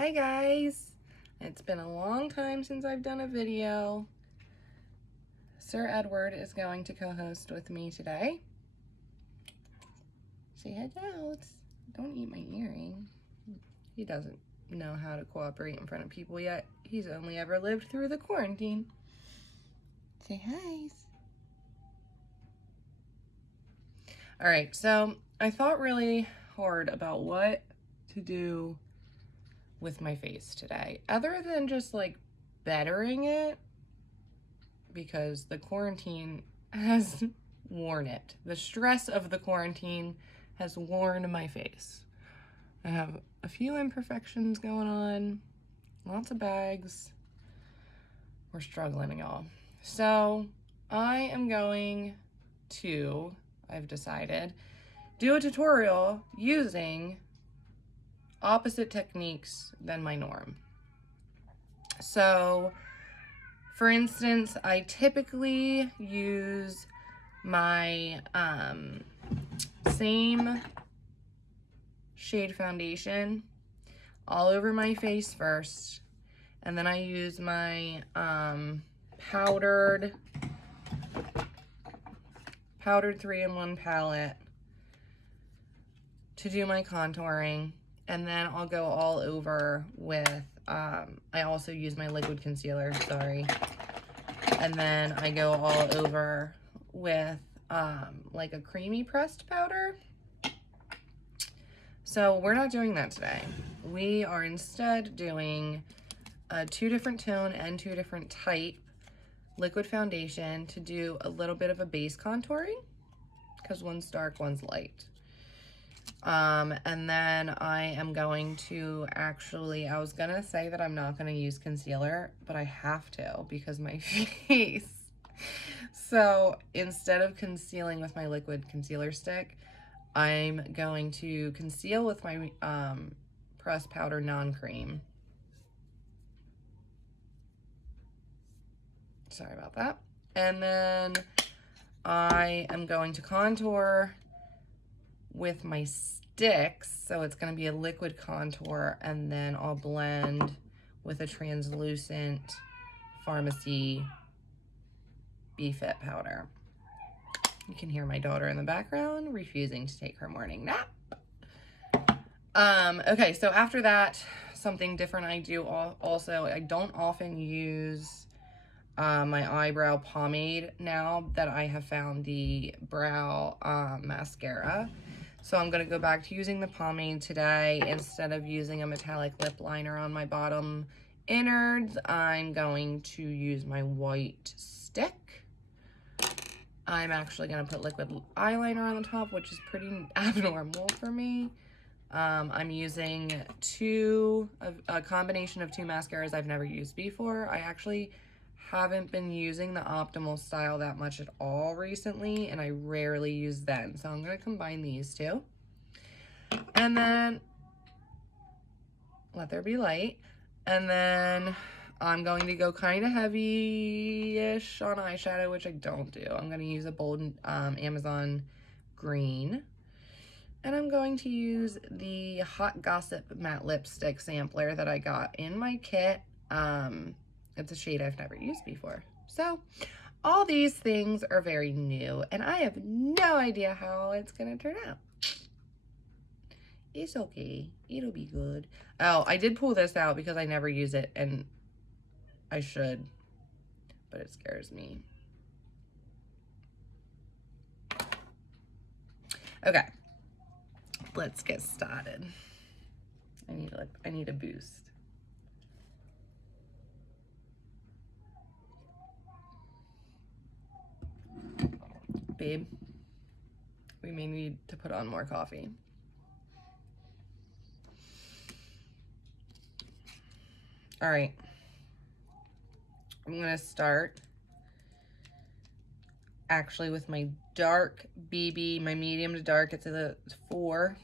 Hi guys! It's been a long time since I've done a video. Sir Edward is going to co-host with me today. Say hello. Don't eat my earring. He doesn't know how to cooperate in front of people yet. He's only ever lived through the quarantine. Say hi. Alright, so I thought really hard about what to do with my face today, other than just like bettering it, because the quarantine has worn it. The stress of the quarantine has worn my face. I have a few imperfections going on, lots of bags. We're struggling, y'all. So I am going to, I've decided, do a tutorial using opposite techniques than my norm. So, for instance, I typically use my same shade foundation all over my face first, and then I use my powdered 3-in-1 palette to do my contouring. And then I'll go all over with, I also use my liquid concealer, sorry. And then I go all over with like a creamy pressed powder. So we're not doing that today. We are instead doing a 2 different tone and 2 different type liquid foundation to do a little bit of a base contouring, because one's dark, one's light. And then I am going to actually, I was gonna say that I'm not gonna use concealer, but I have to because my face. So instead of concealing with my liquid concealer stick, I'm going to conceal with my pressed powder non-cream. Sorry about that. And then I am going to contour with my sticks, so it's going to be a liquid contour, and then I'll blend with a translucent FARMASI Be-Fit powder. You can hear my daughter in the background refusing to take her morning nap. Okay, so after that, something different I do also, I don't often use my eyebrow pomade now that I have found the brow mascara. So I'm going to go back to using the pomade today. Instead of using a metallic lip liner on my bottom innards, I'm going to use my white stick. I'm actually going to put liquid eyeliner on the top, which is pretty abnormal for me. I'm using a combination of 2 mascaras I've never used before. I actually haven't been using the Optimal style that much at all recently, and I rarely use them. So I'm going to combine these 2. And then let there be light. And then I'm going to go kind of heavy-ish on eyeshadow, which I don't do. I'm going to use a bold Amazon green. And I'm going to use the Hot Gossip matte lipstick sampler that I got in my kit. It's a shade I've never used before. So all these things are very new, and I have no idea how it's gonna turn out. It's okay, it'll be good. Oh, I did pull this out because I never use it, and I should, but it scares me. Okay, let's get started. I need a boost. Babe, we may need to put on more coffee. All right, I'm gonna start actually with my dark BB, my medium to dark, it's a 4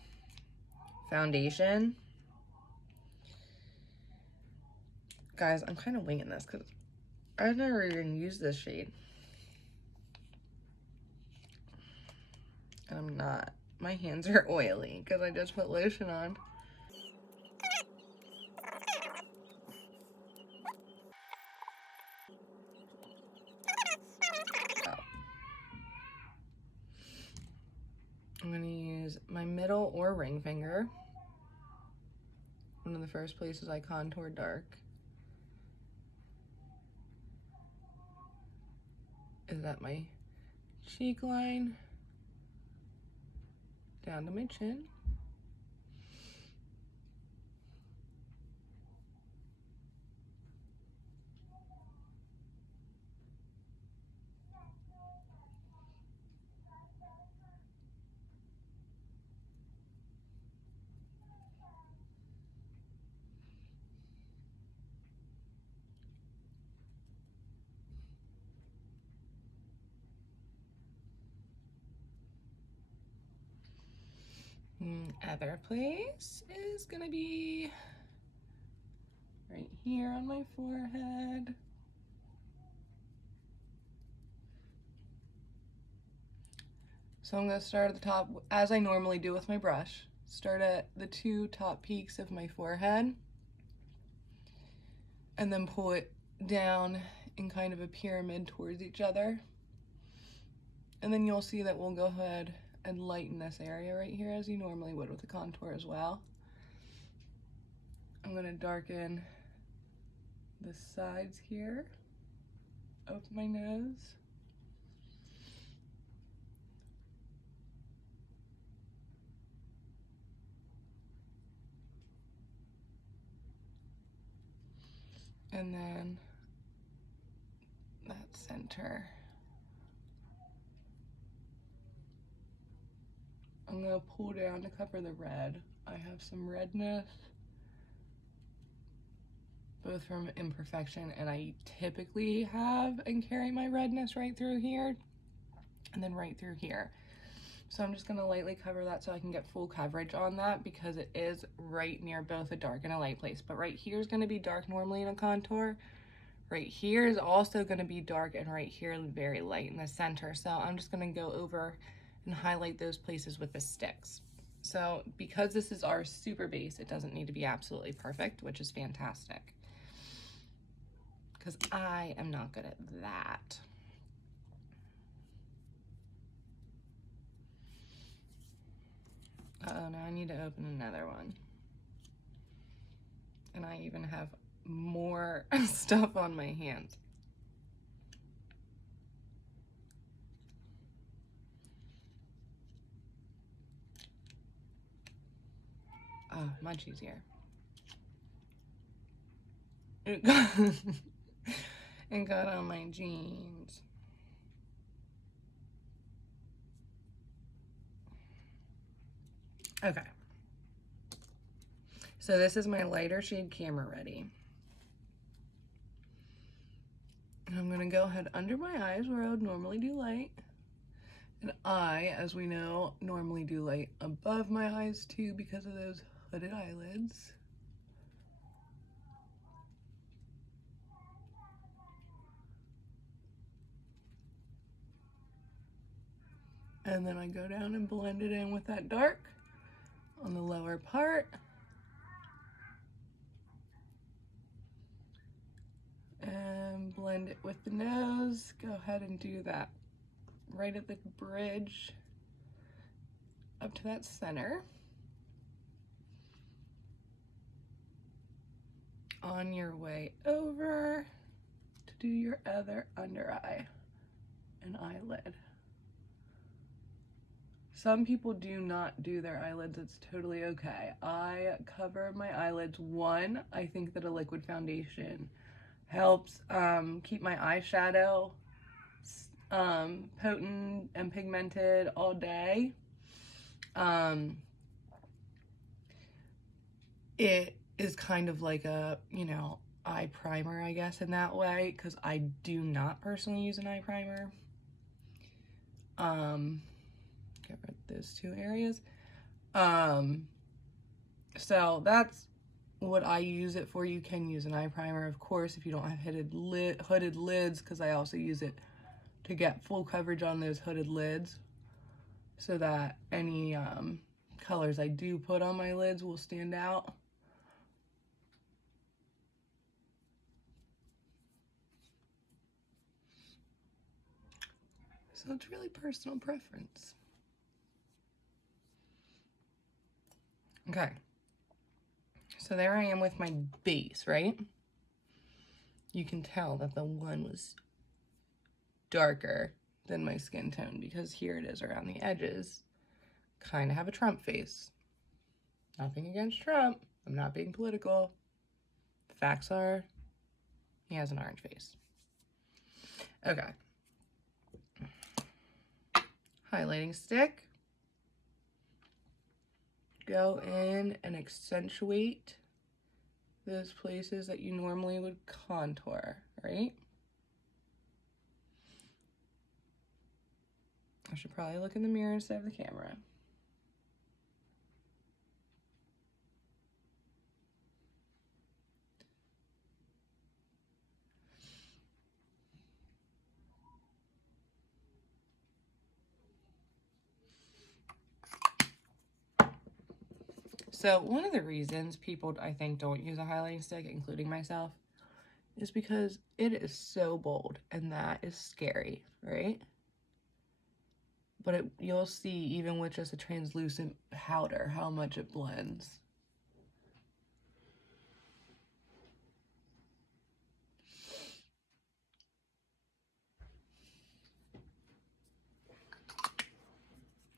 foundation. Guys, I'm kind of winging this because I've never even used this shade. And I'm not. My hands are oily because I just put lotion on. ring finger. One of the first places I contour dark is at my cheek line, down to my chin. Other place is gonna be right here on my forehead. So I'm gonna start at the top, as I normally do with my brush. Start at the two top peaks of my forehead, and then pull it down in kind of a pyramid towards each other. And then you'll see that we'll go ahead and lighten this area right here as you normally would with the contour as well. I'm gonna darken the sides here of my nose. And then that center. I'm gonna pull down to cover the red. I have some redness, both from imperfection, and I typically have and carry my redness right through here and then right through here. So I'm just gonna lightly cover that so I can get full coverage on that, because it is right near both a dark and a light place. But right here is gonna be dark normally in a contour. Right here is also gonna be dark, and right here very light in the center. So I'm just gonna go over and highlight those places with the sticks. So because this is our super base, it doesn't need to be absolutely perfect, which is fantastic, because I am not good at that. Uh-oh, now I need to open another one. And I even have more stuff on my hands. Oh, much easier. It got on my jeans. Okay. So this is my lighter shade Camera Ready. And I'm gonna go ahead under my eyes where I would normally do light. And I, as we know, normally do light above my eyes too because of those hooded eyelids. And then I go down and blend it in with that dark on the lower part. And blend it with the nose. Go ahead and do that right at the bridge up to that center. On your way over to do your other under eye and eyelid. Some people do not do their eyelids. It's totally okay. I cover my eyelids. One, I think that a liquid foundation helps keep my eyeshadow potent and pigmented all day. It is kind of like a, you know, eye primer, I guess, in that way, because I do not personally use an eye primer. Get rid of those two areas. So that's what I use it for. You can use an eye primer, of course, if you don't have hooded lids, because I also use it to get full coverage on those hooded lids, so that any colors I do put on my lids will stand out. So it's really personal preference. Okay. So there I am with my base, right? You can tell that the one was darker than my skin tone because here it is around the edges. Kind of have a Trump face. Nothing against Trump. I'm not being political. Facts are, he has an orange face. Okay. Highlighting stick. Go in and accentuate those places that you normally would contour, right? I should probably look in the mirror instead of the camera. So one of the reasons people, I think, don't use a highlighting stick, including myself, is because it is so bold, and that is scary, right? But you'll see, even with just a translucent powder, how much it blends.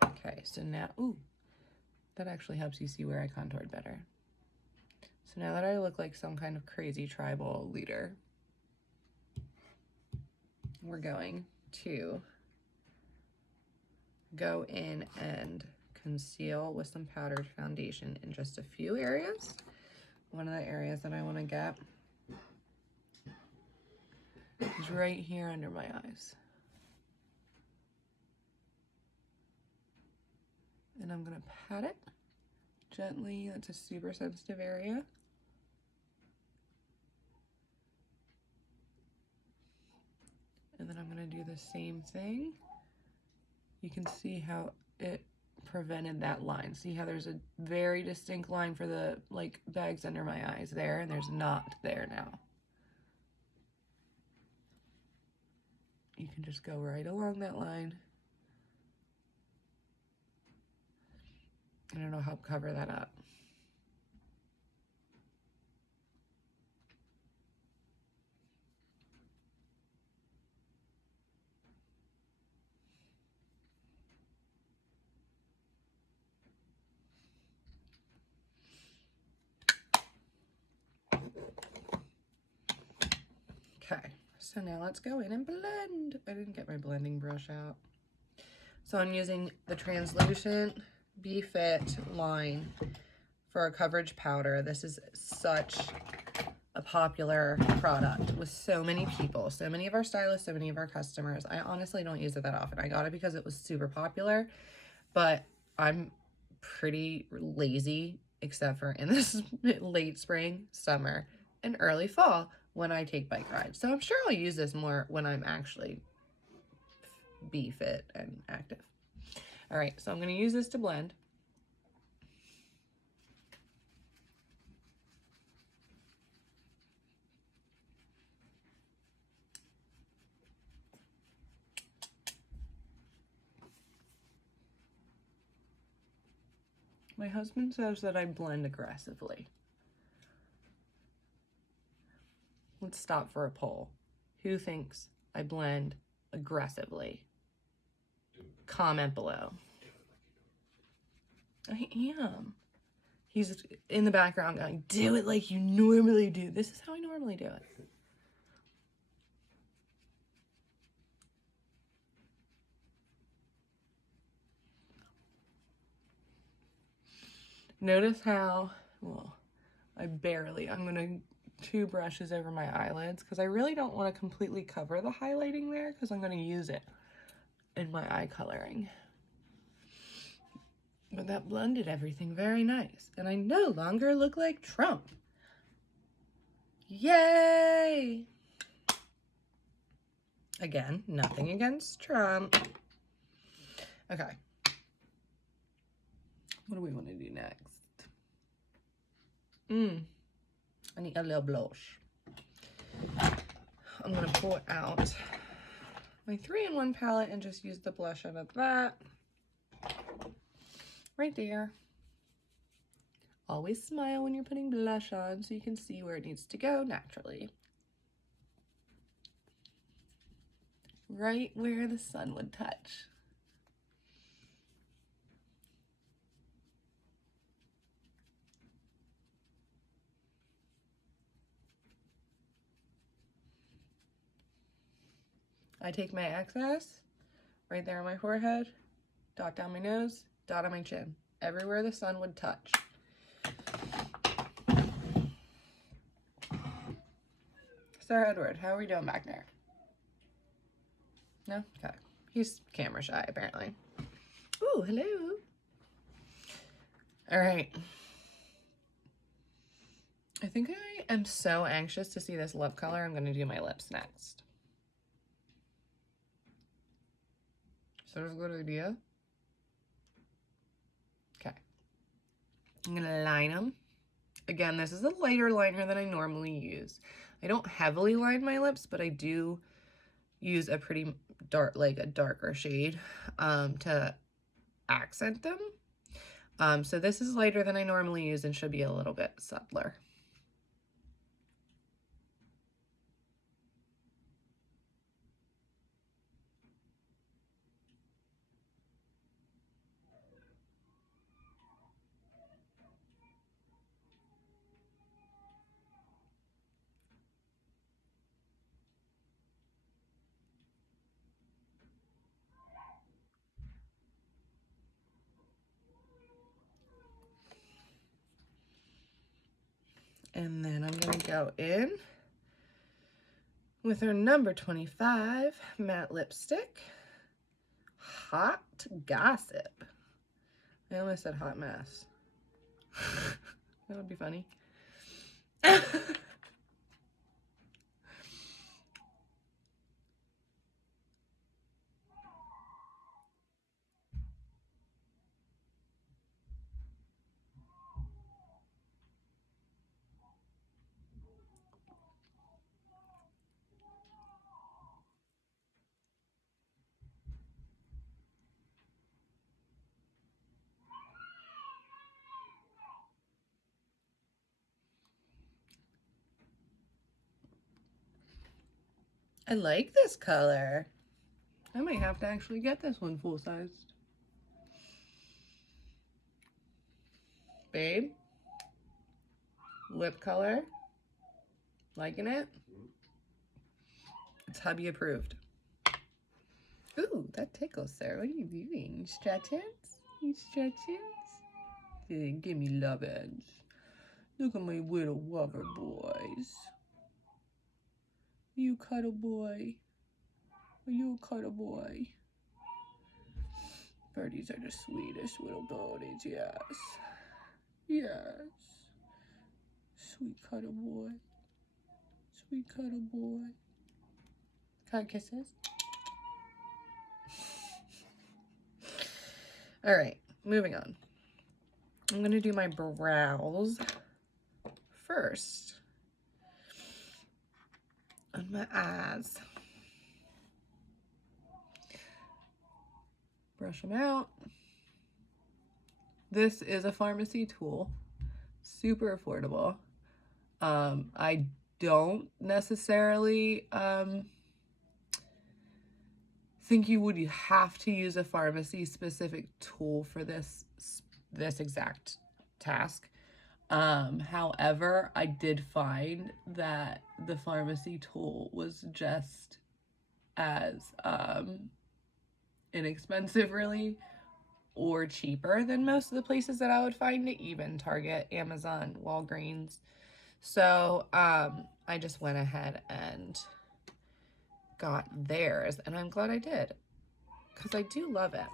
Okay, so now, ooh, that actually helps you see where I contoured better. So now that I look like some kind of crazy tribal leader, we're going to go in and conceal with some powdered foundation in just a few areas. One of the areas that I want to get is right here under my eyes. And I'm gonna pat it gently. That's a super sensitive area. And then I'm gonna do the same thing. You can see how it prevented that line. See how there's a very distinct line for the like bags under my eyes there, and there's not there now. You can just go right along that line. And it'll help cover that up. Okay, so now let's go in and blend. I didn't get my blending brush out. So I'm using the translucent Be-Fit line for a coverage powder. This is such a popular product with so many people, so many of our stylists, so many of our customers. I honestly don't use it that often. I got it because it was super popular, but I'm pretty lazy except for in this late spring, summer, and early fall when I take bike rides. So I'm sure I'll use this more when I'm actually be fit and active. All right, so I'm going to use this to blend. My husband says that I blend aggressively. Let's stop for a poll. Who thinks I blend aggressively? Comment below. I am. He's in the background going, do it like you normally do. This is how I normally do it. Notice how, well, I'm going to 2 brushes over my eyelids because I really don't want to completely cover the highlighting there because I'm going to use it in my eye coloring. But that blended everything very nice. And I no longer look like Trump. Yay! Again, nothing against Trump. Okay. What do we want to do next? I need a little blush. I'm going to pull out my 3-in-1 palette and just use the blush out of that. Right there. Always smile when you're putting blush on so you can see where it needs to go naturally. Right where the sun would touch. I take my excess right there on my forehead, dot down my nose, dot on my chin, everywhere the sun would touch. Sir Edward, how are we doing back there? No? Okay. He's camera shy, apparently. Ooh, hello. All right. I think I am so anxious to see this lip color. I'm going to do my lips next. So that's a good idea. Okay. I'm going to line them. Again, this is a lighter liner than I normally use. I don't heavily line my lips, but I do use a pretty dark, like a darker shade to accent them. So this is lighter than I normally use and should be a little bit subtler. And then I'm going to go in with our number 25 matte lipstick, Hot Gossip. I almost said Hot Mess. That would be funny. I like this color. I might have to actually get this one full-sized. Babe, lip color, liking it? It's hubby approved. Ooh, that tickles, sir. What are you doing? Stretching? You stretching? Give me lovin's. Look at my little lover boys. Are you a cuddle boy? Are you a cuddle boy? Birdies are the sweetest little birdies, yes. Yes. Sweet cuddle boy. Sweet cuddle boy. Cut kisses. All right, moving on. I'm gonna do my brows first. On my eyes. Brush them out. This is a FARMASI tool, super affordable. I don't necessarily think you would have to use a FARMASI specific tool for this exact task. However, I did find that the FARMASI tool was just as inexpensive, really, or cheaper than most of the places that I would find it, even Target, Amazon, Walgreens. So I just went ahead and got theirs, and I'm glad I did, because I do love it.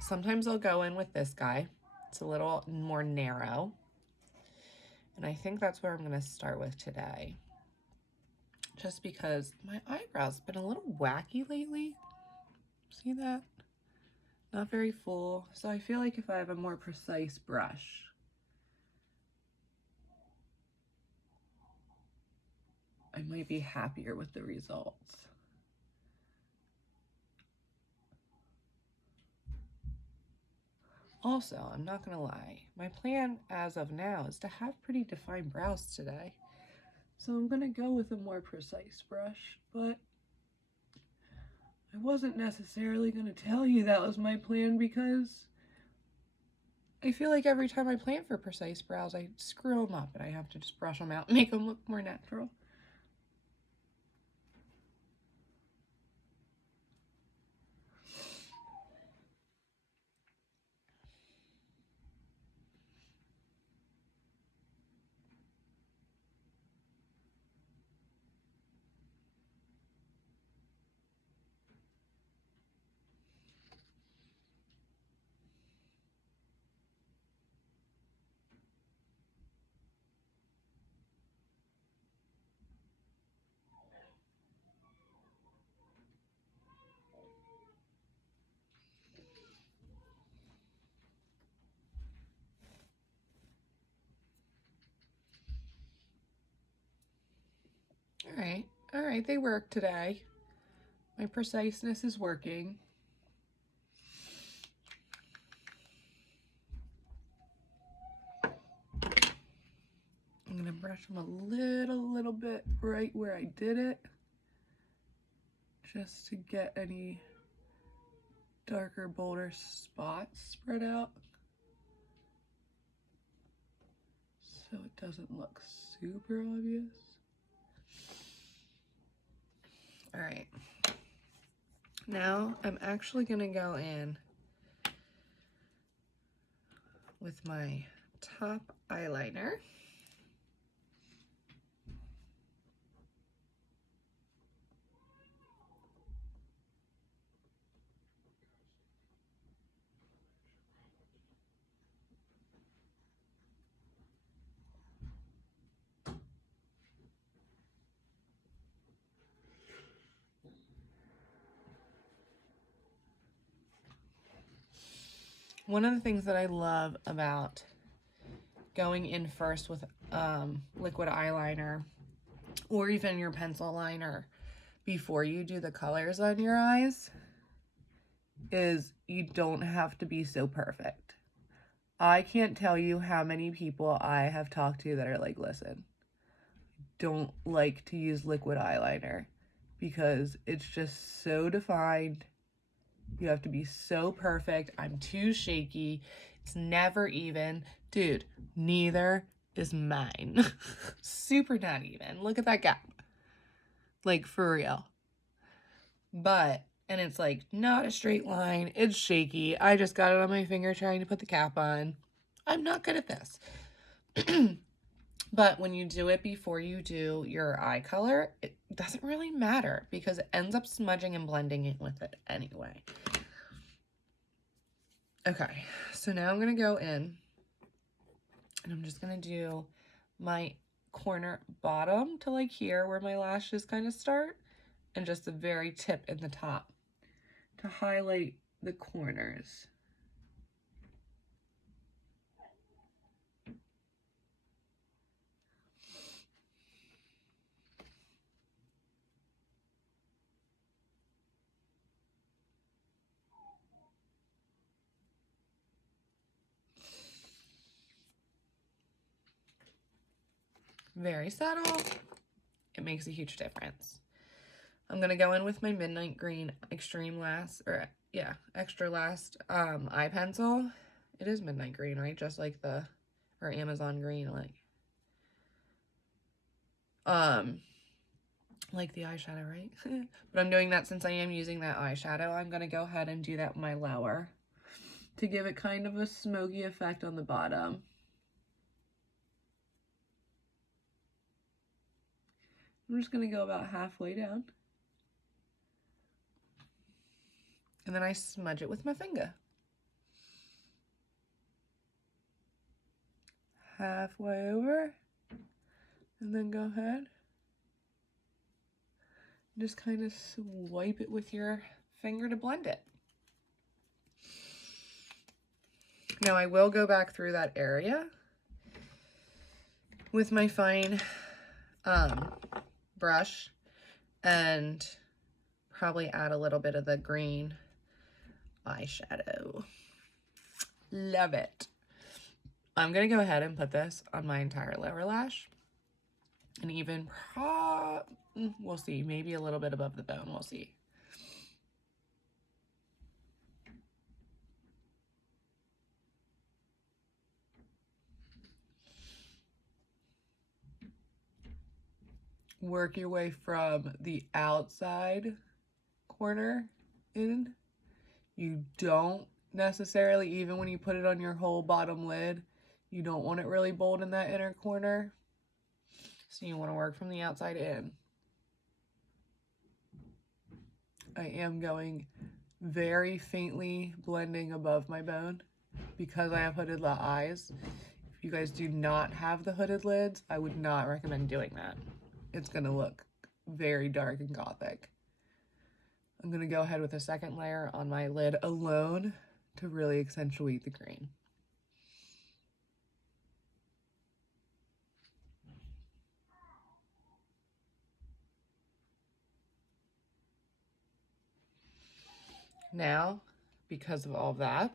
Sometimes I'll go in with this guy. It's a little more narrow, and I think that's where I'm going to start with today, just because my eyebrows have been a little wacky lately. See that? Not very full, so I feel like if I have a more precise brush, I might be happier with the results. Also, I'm not gonna lie, my plan as of now is to have pretty defined brows today. So I'm gonna go with a more precise brush, but I wasn't necessarily gonna tell you that was my plan because I feel like every time I plan for precise brows, I screw them up and I have to just brush them out and make them look more natural. All right, they work today. My preciseness is working. I'm gonna brush them a little bit right where I did it, just to get any darker, bolder spots spread out, so it doesn't look super obvious. All right, now I'm actually gonna go in with my top eyeliner. One of the things that I love about going in first with liquid eyeliner or even your pencil liner before you do the colors on your eyes is you don't have to be so perfect. I can't tell you how many people I have talked to that are like, listen, don't like to use liquid eyeliner because it's just so defined. You have to be so perfect. I'm too shaky. It's never even. Dude, neither is mine. Super not even. Look at that gap. Like, for real. But, and it's like not a straight line. It's shaky. I just got it on my finger trying to put the cap on. I'm not good at this. But when you do it before you do your eye color, it doesn't really matter because it ends up smudging and blending in with it anyway. Okay, so now I'm going to go in and I'm just going to do my corner bottom to like here where my lashes kind of start and just the very tip in the top to highlight the corners. Very subtle. It makes a huge difference. I'm going to go in with my Midnight Green Extreme Last, or yeah, Extra Last eye pencil. It is Midnight Green, right? Just like the, or Amazon Green, like the eyeshadow, right? But I'm doing that since I am using that eyeshadow. I'm going to go ahead and do that with my lower to give it kind of a smoky effect on the bottom. I'm just going to go about halfway down. And then I smudge it with my finger. Halfway over. And then go ahead. Just kind of swipe it with your finger to blend it. Now I will go back through that area with my fine brush and probably add a little bit of the green eyeshadow. Love it. I'm going to go ahead and put this on my entire lower lash. And even, we'll see, maybe a little bit above the bone, we'll see. Work your way from the outside corner in. You don't necessarily, even when you put it on your whole bottom lid, you don't want it really bold in that inner corner. So you want to work from the outside in. I am going very faintly blending above my bone because I have hooded eyes. If you guys do not have the hooded lids, I would not recommend doing that. It's going to look very dark and gothic. I'm going to go ahead with a second layer on my lid alone to really accentuate the green. Now, because of all of that,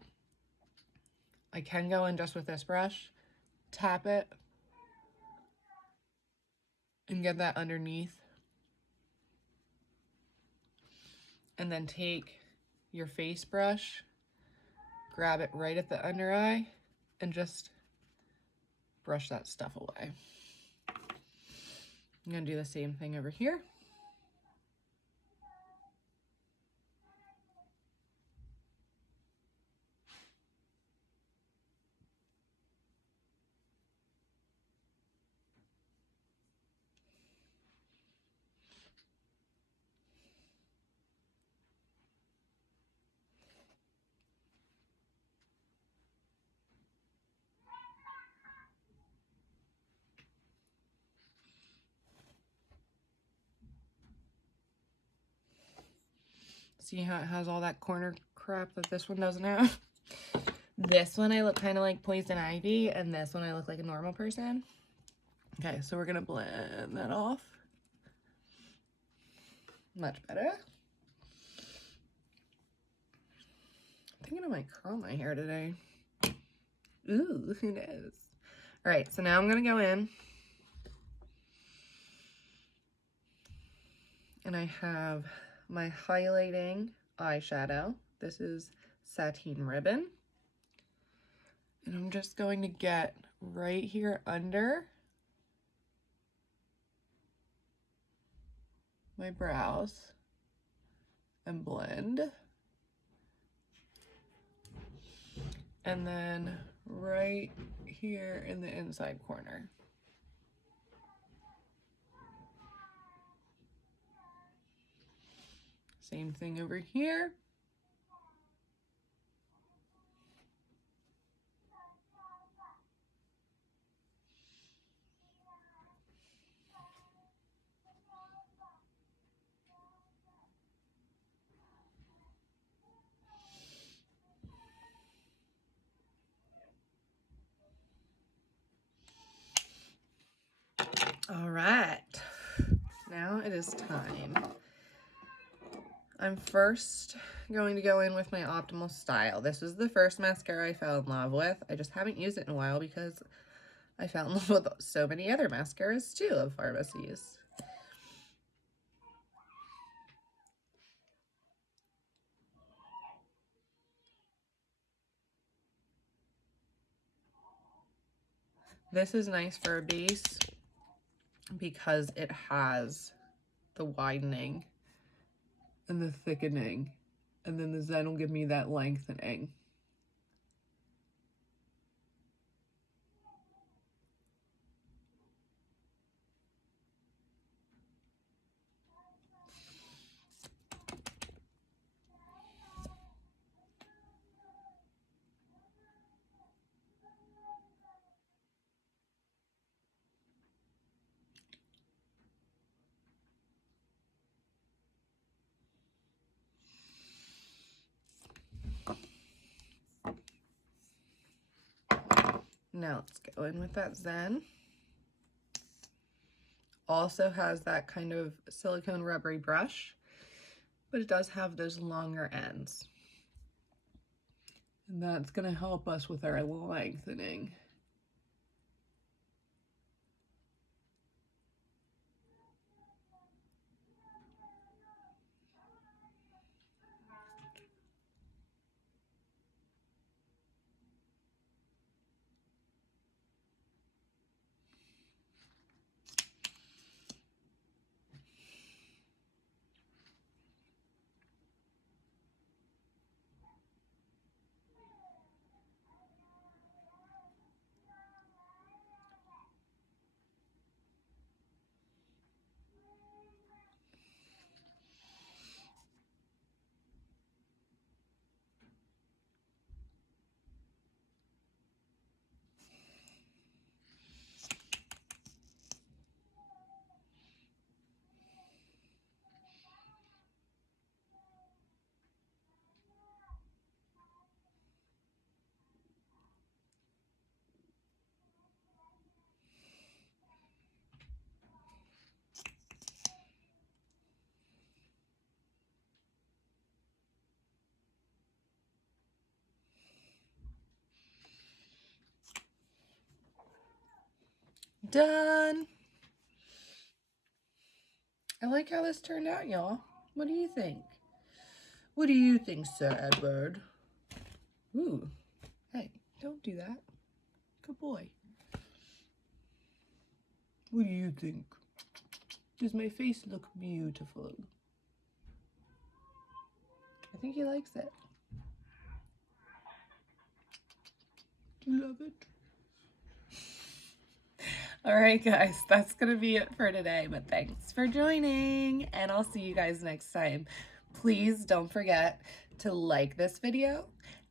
I can go in just with this brush, tap it, and get that underneath. And then take your face brush, grab it right at the under eye, and just brush that stuff away. I'm gonna do the same thing over here. See how it has all that corner crap that this one doesn't have? This one I look kind of like Poison Ivy, and this one I look like a normal person. Okay, so we're gonna blend that off. Much better. I'm thinking I might curl my hair today. Ooh, who knows? All right, so now I'm gonna go in. And I have my highlighting eyeshadow. This is Sateen Ribbon. And I'm just going to get right here under my brows and blend. And then right here in the inside corner. Same thing over here. All right, now it is time. I'm first going to go in with my Optimal Style. This is the first mascara I fell in love with. I just haven't used it in a while because I fell in love with so many other mascaras too of FARMASI's. This is nice for a base because it has the widening and the thickening, and then the Zen will give me that lengthening. Now let's go in with that Zen. Also has that kind of silicone rubbery brush, but it does have those longer ends. And that's going to help us with our lengthening. Done. I like how this turned out, y'all. What do you think? What do you think, Sir Edward? Ooh. Hey, don't do that. Good boy. What do you think? Does my face look beautiful? I think he likes it. Do you love it? All right, guys, that's going to be it for today, but thanks for joining, and I'll see you guys next time. Please don't forget to like this video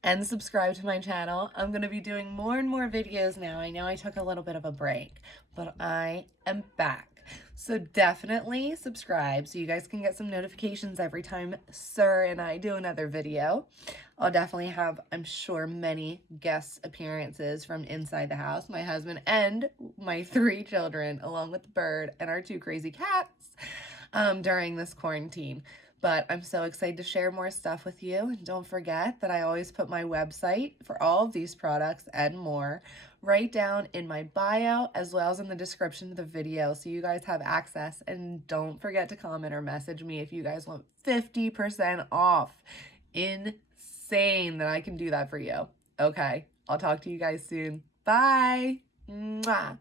and subscribe to my channel. I'm going to be doing more and more videos now. I know I took a little bit of a break, but I am back. So definitely subscribe so you guys can get some notifications every time Sir and I do another video. I'll definitely have, I'm sure, many guest appearances from inside the house. My husband and my 3 children, along with the bird and our 2 crazy cats during this quarantine. But I'm so excited to share more stuff with you. And don't forget that I always put my website for all of these products and more right down in my bio, as well as in the description of the video, so you guys have access. And don't forget to comment or message me if you guys want 50% off. Insane that I can do that for you. Okay, I'll talk to you guys soon. Bye. Mwah.